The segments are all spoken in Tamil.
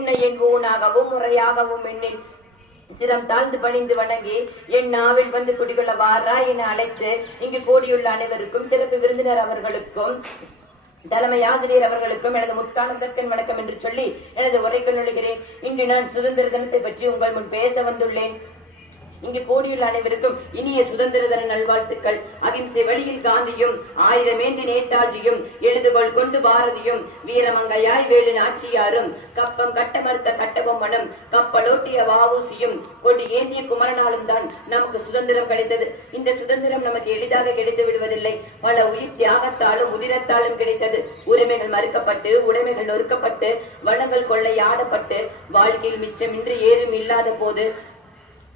உன்னை என் ஊனாகவும் முறையாகவும் எண்ணில் சிரம் தாழ்ந்து பணிந்து வணங்கி என் நாவில் வந்து குடிகொள்ள வாரா என அழைத்து இங்கு கூடியுள்ள அனைவருக்கும் சிறப்பு விருந்தினர் அவர்களுக்கும் தலைமை ஆசிரியர் அவர்களுக்கும் எனது முத்தானதற்கன் வணக்கம் என்று சொல்லி எனது உரைக்கு நுழைகிறேன். இன்று நான் சுதந்திர தினத்தை பற்றி உங்கள் முன் பேச வந்துள்ளேன். இங்கு கூடியுள்ள அனைவருக்கும் இனிய சுதந்திர தின நல்வாழ்த்துக்கள். அகிம்சை வழியில் காந்தியும் ஆயுதமேந்தி நேதாஜியும் எழுதுகோள் கொண்டு பாரதியும் வீரமங்கையாய் வேலு நாச்சியாரும் கப்பம் கட்ட மறுத்த கட்டபொம்மனும் கப்பலோட்டிய வாவூசியும் கொடி ஏந்திய குமரனாலும் தான் நமக்கு சுதந்திரம் கிடைத்தது. இந்த சுதந்திரம் நமக்கு எளிதாக கிடைத்து விடுவதில்லை. பல உயிர் தியாகத்தாலும் உதிரத்தாலும் கிடைத்தது. உரிமைகள் மறுக்கப்பட்டு உடைமைகள் நொறுக்கப்பட்டு வளங்கள் கொள்ளையாடப்பட்டு வாழ்க்கையில் மிச்சமின்றி ஏதும் இல்லாத போது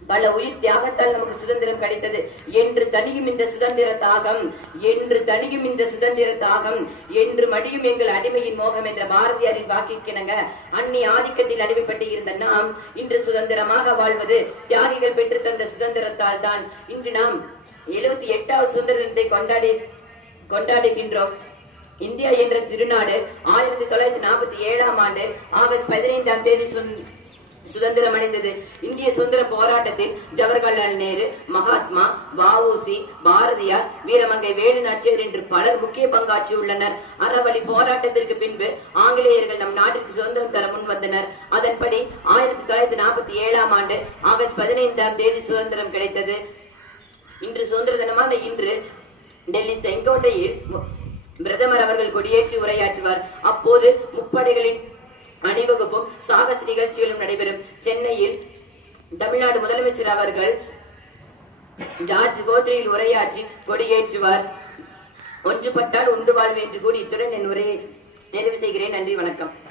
பல உயிர் தியாகத்தால் நமக்கு சுதந்திரம் கிடைத்தது. என்று தனியும் இந்த சுதந்திர தாகம், என்று தனியும் இந்த சுதந்திர தாகம், என்று மடியும் எங்கள் அடிமையின் மோகம் என்ற பாரதியாரின் வாக்கிற்கிணங்க அந்நிய ஆதிக்கத்தில் அடிமைப்பட்டு இருந்த நாம் இன்று சுதந்திரமாக வாழ்வது தியாகிகள் பெற்று தந்த சுதந்திரத்தால் தான். இன்று நாம் 78வது சுதந்திர தினத்தை கொண்டாடுகின்றோம். இந்தியா என்ற திருநாடு 1947ஆம் ஆண்டு ஆகஸ்ட் 15ஆம் தேதி சுதந்திரம் அடைந்தது. இந்திய சுதந்திர போராட்டத்தில் ஜவஹர்லால் நேரு, மகாத்மா, வஉசி, பாரதியார், வீரமங்கை வேலு நாச்சியார் என்று பலர் முக்கிய பங்காற்றியுள்ளனர். அறவழி போராட்டத்திற்கு பின்பு ஆங்கிலேயர்கள் நம் நாட்டிற்கு சுதந்திரம் தர முன் வந்தனர். அதன்படி 1947ஆம் ஆண்டு ஆகஸ்ட் 15ஆம் தேதி சுதந்திரம் கிடைத்தது. இன்று சுதந்திர தினமான இன்று டெல்லி செங்கோட்டையில் பிரதமர் அவர்கள் கொடியேற்றி உரையாற்றுவார். அப்போது முப்படைகளின் அணிவகுப்பும் சாகச நிகழ்ச்சிகளும் நடைபெறும். சென்னையில் தமிழ்நாடு முதலமைச்சர் அவர்கள் ஜார்ஜ் கோட்டையில் உரையாற்றி கொடியேற்றுவார். ஒன்றுபட்டால் உண்டு வாழ்வு என்று கூறி இத்துடன் என் உரையை நிறைவு செய்கிறேன். நன்றி, வணக்கம்.